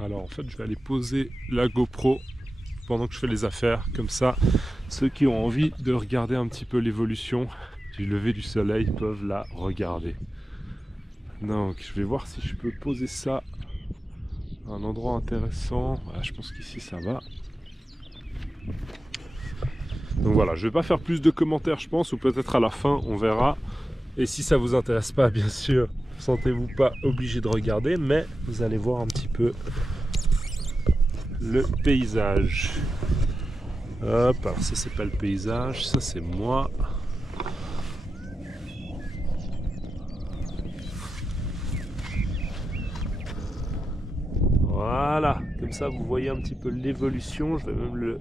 Alors en fait je vais aller poser la GoPro pendant que je fais les affaires, comme ça ceux qui ont envie de regarder un petit peu l'évolution du lever du soleil peuvent la regarder. Donc je vais voir si je peux poser ça à un endroit intéressant. Ah, je pense qu'ici ça va. Donc voilà, je vais pas faire plus de commentaires je pense, ou peut-être à la fin on verra. Et si ça vous intéresse pas, bien sûr, sentez-vous pas obligé de regarder, mais vous allez voir un petit peu le paysage. Hop, alors ça c'est pas le paysage, ça c'est moi. Voilà, comme ça vous voyez un petit peu l'évolution. Je vais même le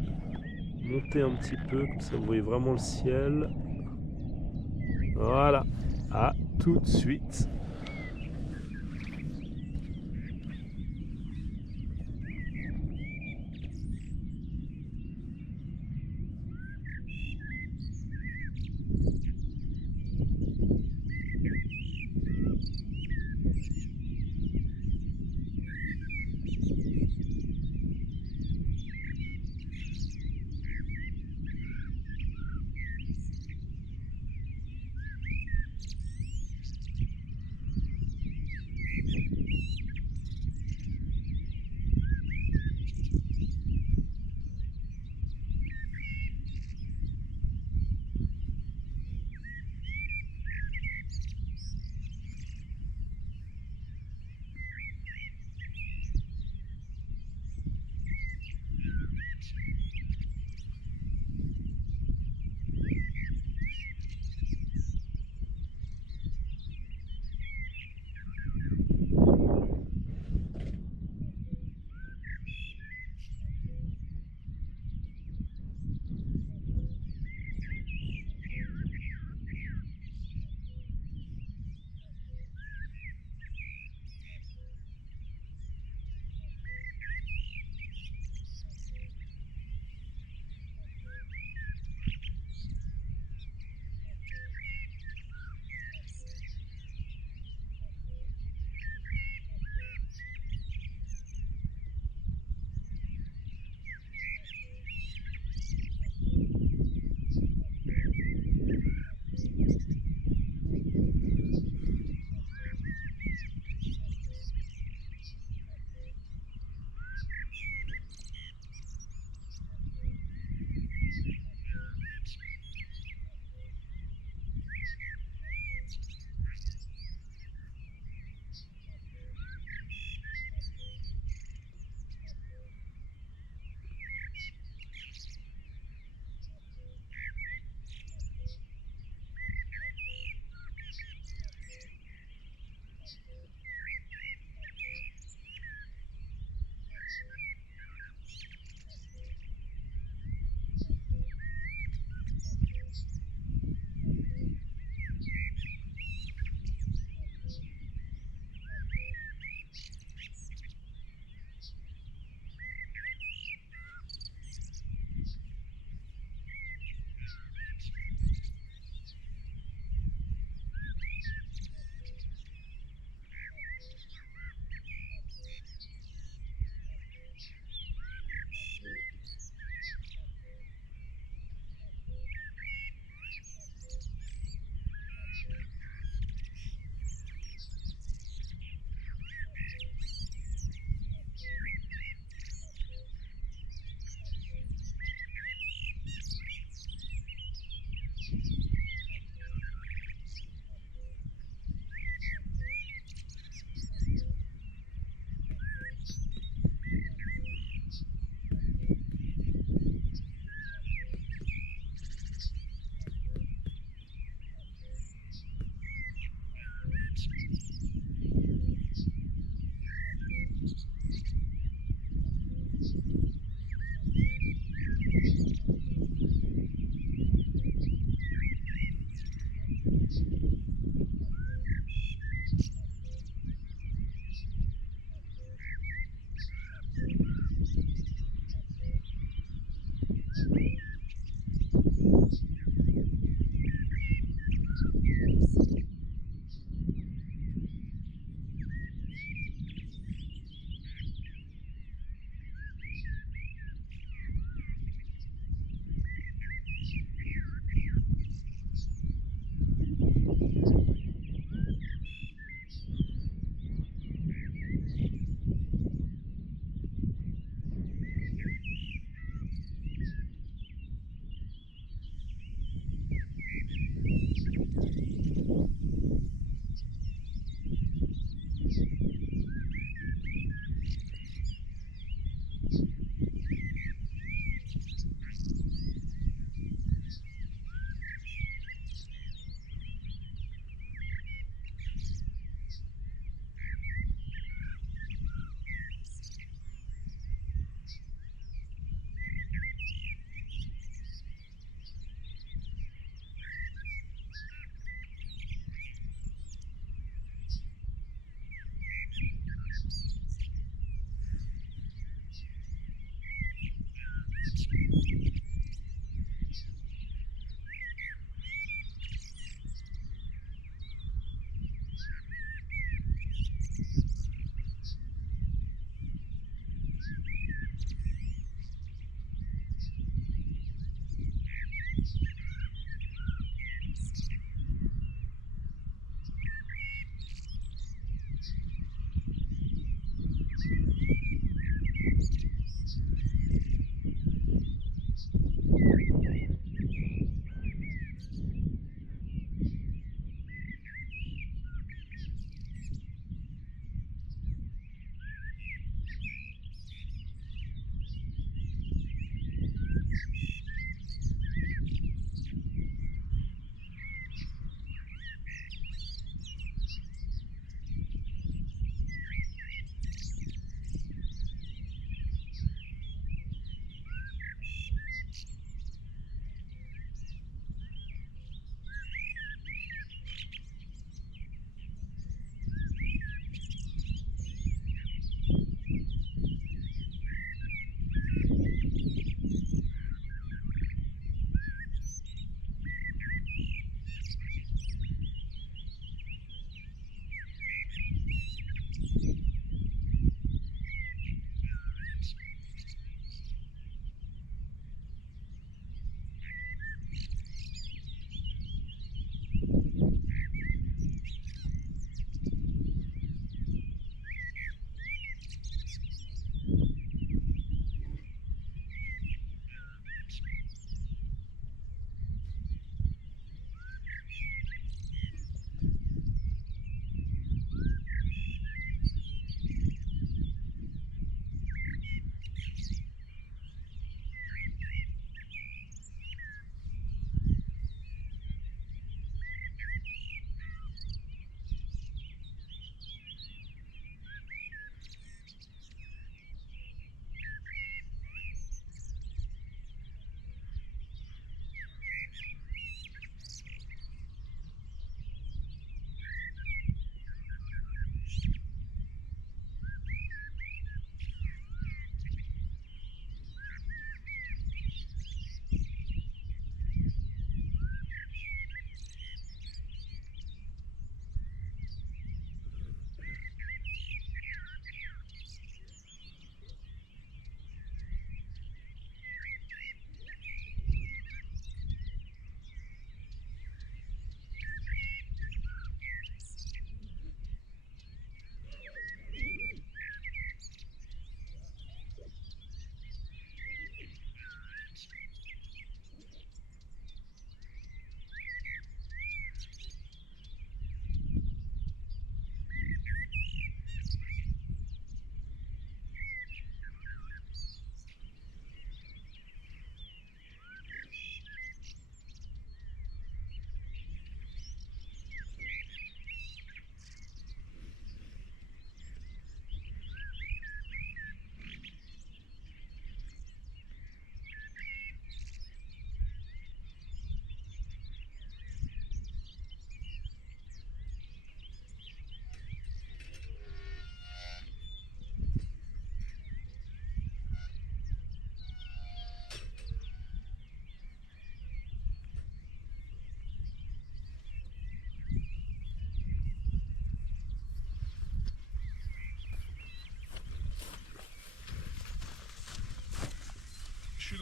monter un petit peu, comme ça vous voyez vraiment le ciel. Voilà, à tout de suite.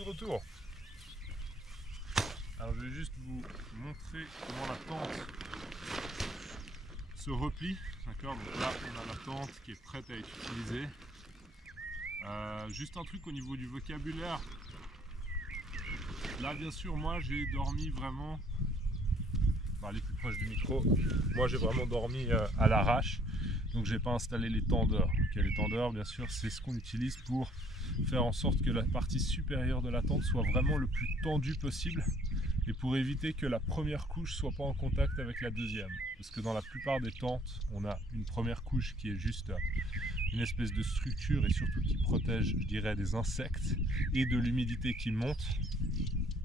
retour. Alors je vais juste vous montrer comment la tente se replie. D'accord, donc là on a la tente qui est prête à être utilisée. Juste un truc au niveau du vocabulaire. Là bien sûr moi j'ai dormi vraiment, aller plus proche du micro, moi j'ai vraiment dormi à l'arrache. Donc j'ai pas installé les tendeurs. Okay, les tendeurs bien sûr c'est ce qu'on utilise pour faire en sorte que la partie supérieure de la tente soit vraiment le plus tendue possible et pour éviter que la première couche soit pas en contact avec la deuxième, parce que dans la plupart des tentes on a une première couche qui est juste une espèce de structure et surtout qui protège, je dirais, des insectes et de l'humidité qui monte,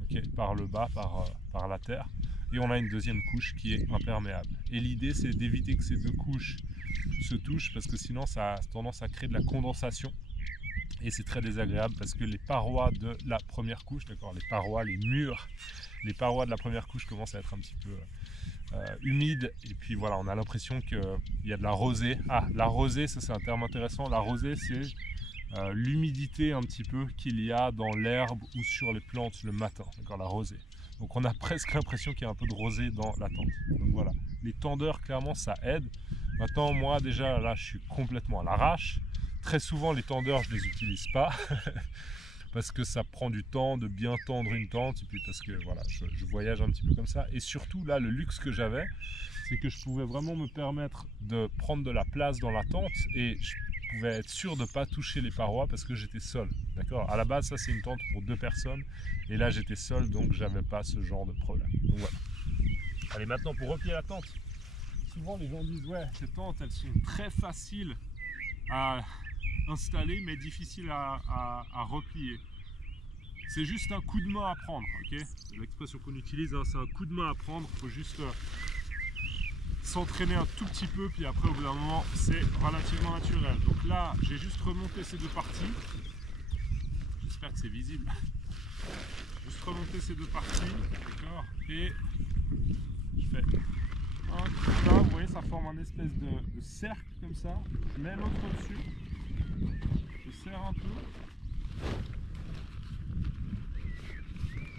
okay, par le bas, par la terre, et on a une deuxième couche qui est imperméable. Et l'idée c'est d'éviter que ces deux couches se touchent, parce que sinon ça a tendance à créer de la condensation et c'est très désagréable parce que les parois de la première couche, d'accord, les parois, les murs, les parois de la première couche commencent à être un petit peu humides, et puis voilà, on a l'impression qu'il y a de la rosée. Ah, la rosée, ça c'est un terme intéressant. La rosée c'est l'humidité un petit peu qu'il y a dans l'herbe ou sur les plantes le matin, d'accord, la rosée. Donc on a presque l'impression qu'il y a un peu de rosée dans la tente. Donc voilà, les tendeurs clairement ça aide. Maintenant moi déjà là je suis complètement à l'arrache. Très souvent les tendeurs je les utilise pas parce que ça prend du temps de bien tendre une tente, et puis parce que voilà, je voyage un petit peu comme ça. Et surtout là le luxe que j'avais, c'est que je pouvais vraiment me permettre de prendre de la place dans la tente et je pouvais être sûr de ne pas toucher les parois parce que j'étais seul. D'accord. À la base, ça c'est une tente pour 2 personnes et là j'étais seul, donc j'avais pas ce genre de problème. Donc voilà. Allez, maintenant pour replier la tente. Souvent les gens disent ouais, ces tentes elles sont très faciles à installer mais difficiles à replier. C'est juste un coup de main à prendre, ok. L'expression qu'on utilise, hein, c'est un coup de main à prendre. Il faut juste s'entraîner un tout petit peu, puis après au bout d'un moment c'est relativement naturel. Donc là j'ai juste remonté ces deux parties, j'espère que c'est visible, juste remonter ces deux parties, d'accord, et je fais un coup là, vous voyez ça forme un espèce de cercle comme ça, je mets l'autre au-dessus, je serre un peu,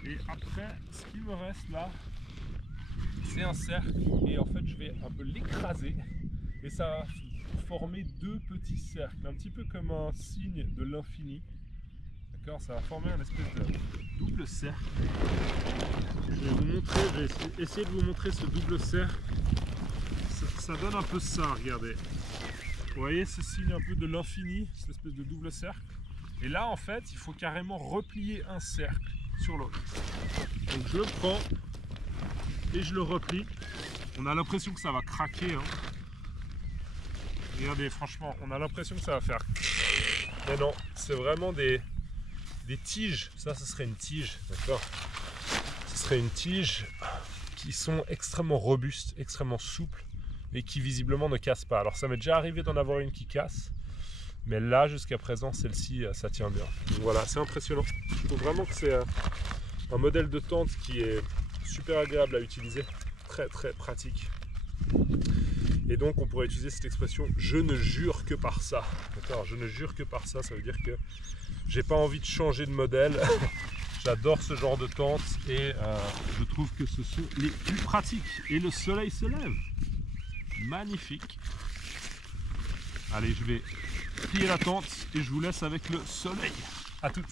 et après ce qui me reste là c'est un cercle, et en fait je vais un peu l'écraser et ça va former 2 petits cercles, un petit peu comme un signe de l'infini, d'accord. Ça va former un espèce de double cercle. Je vais vous montrer, je vais essayer de vous montrer ce double cercle. Ça donne un peu ça, regardez, vous voyez ce signe un peu de l'infini, cette espèce de double cercle, et là en fait il faut carrément replier un cercle sur l'autre. Donc je le prends et je le replie. On a l'impression que ça va craquer, hein. Regardez, franchement, on a l'impression que ça va faire. Mais non, c'est vraiment des tiges. Ça, ce serait une tige, d'accord. Ce serait une tige qui sont extrêmement robustes, extrêmement souples et qui visiblement ne cassent pas. Alors ça m'est déjà arrivé d'en avoir une qui casse, mais là, jusqu'à présent, celle-ci, ça tient bien. Donc voilà, c'est impressionnant. Je trouve vraiment que c'est un modèle de tente qui est super agréable à utiliser, très très pratique. Et donc on pourrait utiliser cette expression je ne jure que par ça. D'accord, je ne jure que par ça, ça veut dire que j'ai pas envie de changer de modèle. J'adore ce genre de tente et je trouve que ce sont les plus pratiques. Et le soleil se lève. Magnifique. Allez, je vais plier la tente et je vous laisse avec le soleil. À toutes.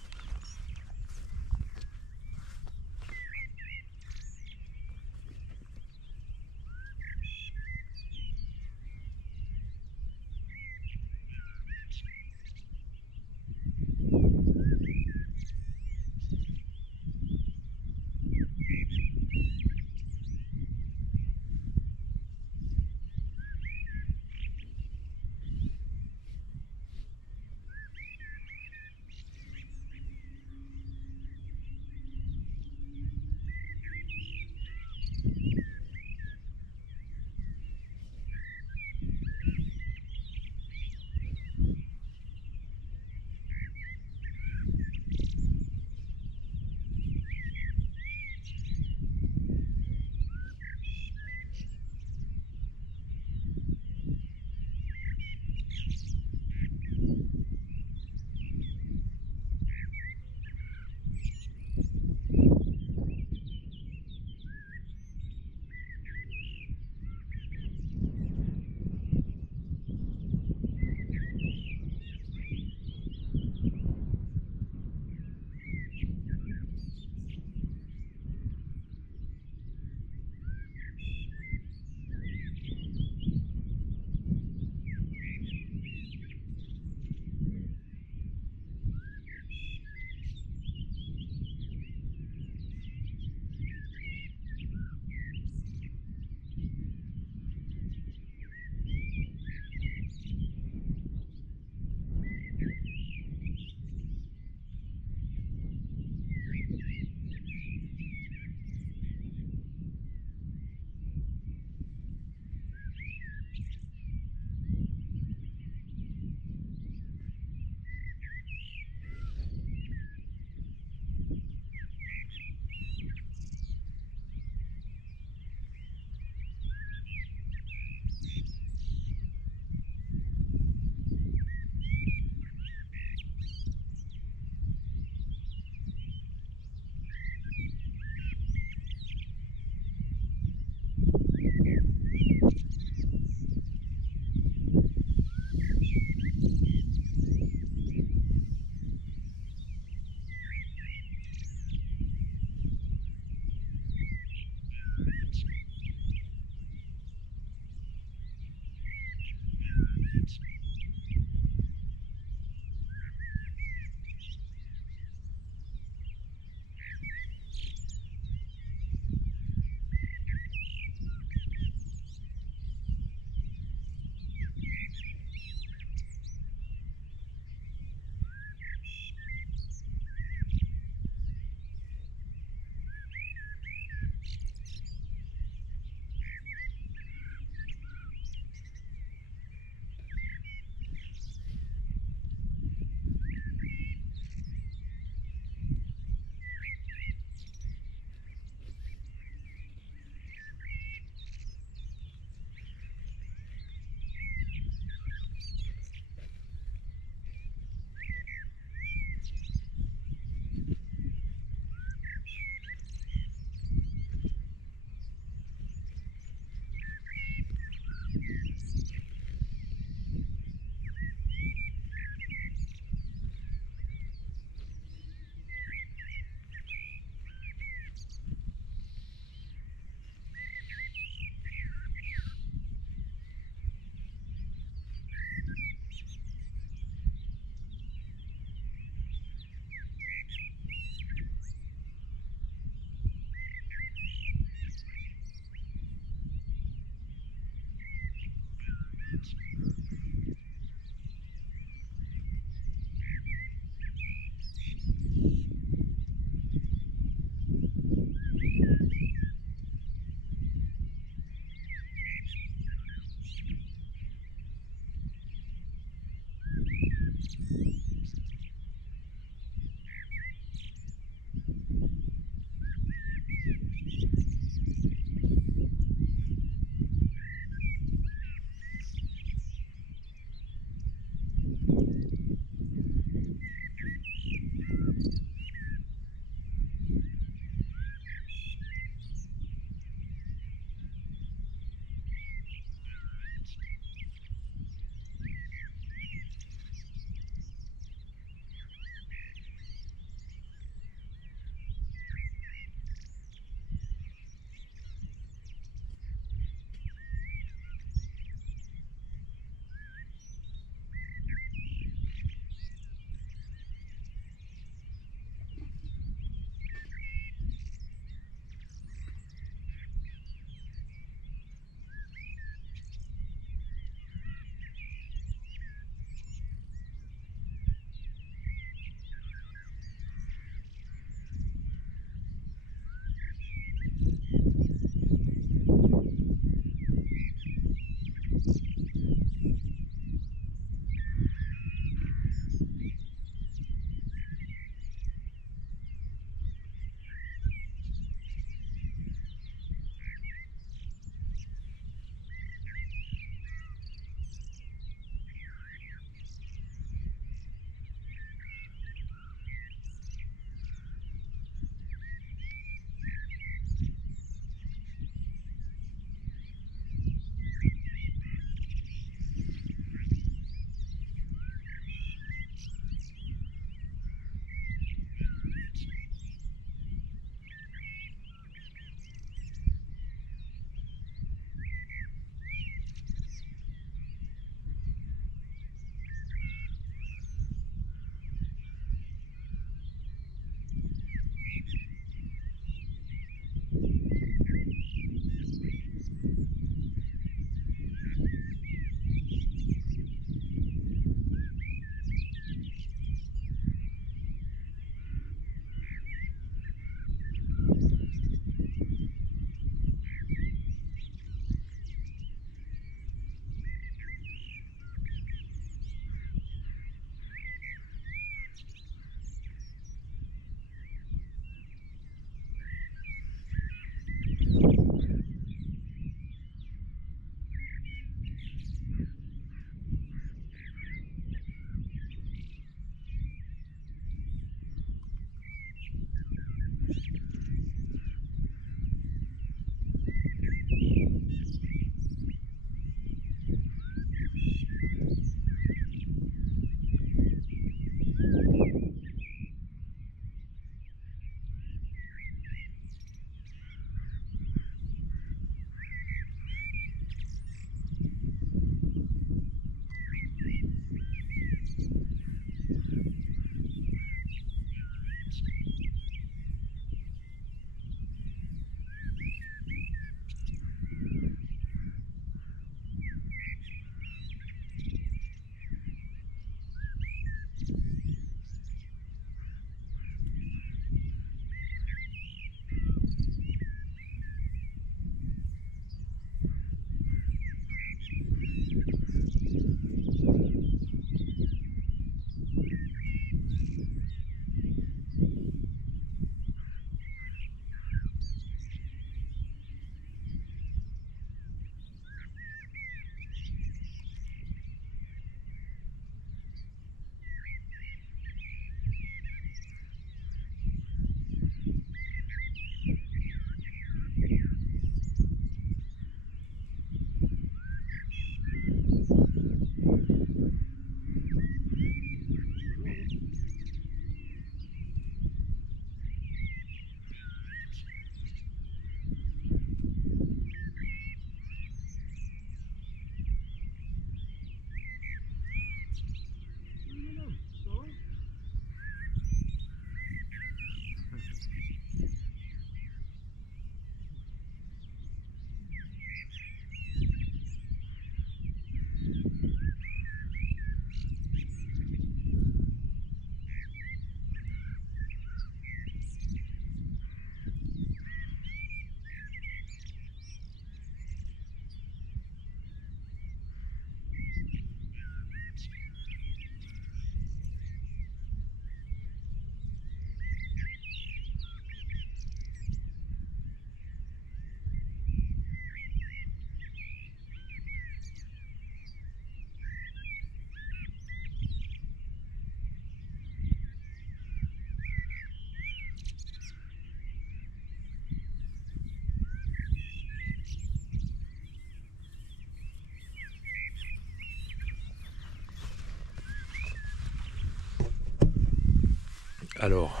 Alors,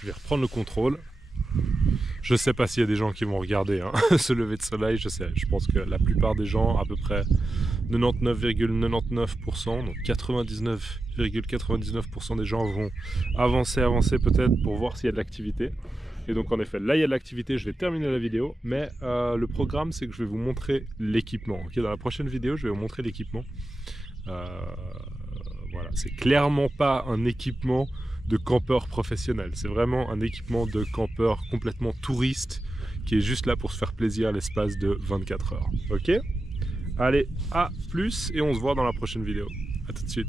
je vais reprendre le contrôle. Je sais pas s'il y a des gens qui vont regarder hein, ce lever de soleil, je sais. Je pense que la plupart des gens, à peu près 99,99%, donc 99,99% des gens vont avancer peut-être pour voir s'il y a de l'activité. Et donc en effet, là il y a de l'activité, je vais terminer la vidéo, mais le programme c'est que je vais vous montrer l'équipement. Okay, dans la prochaine vidéo, je vais vous montrer l'équipement. Voilà, c'est clairement pas un équipement de campeur professionnel, c'est vraiment un équipement de campeur complètement touriste qui est juste là pour se faire plaisir l'espace de 24 heures. Ok ? Allez, à plus et on se voit dans la prochaine vidéo. À tout de suite.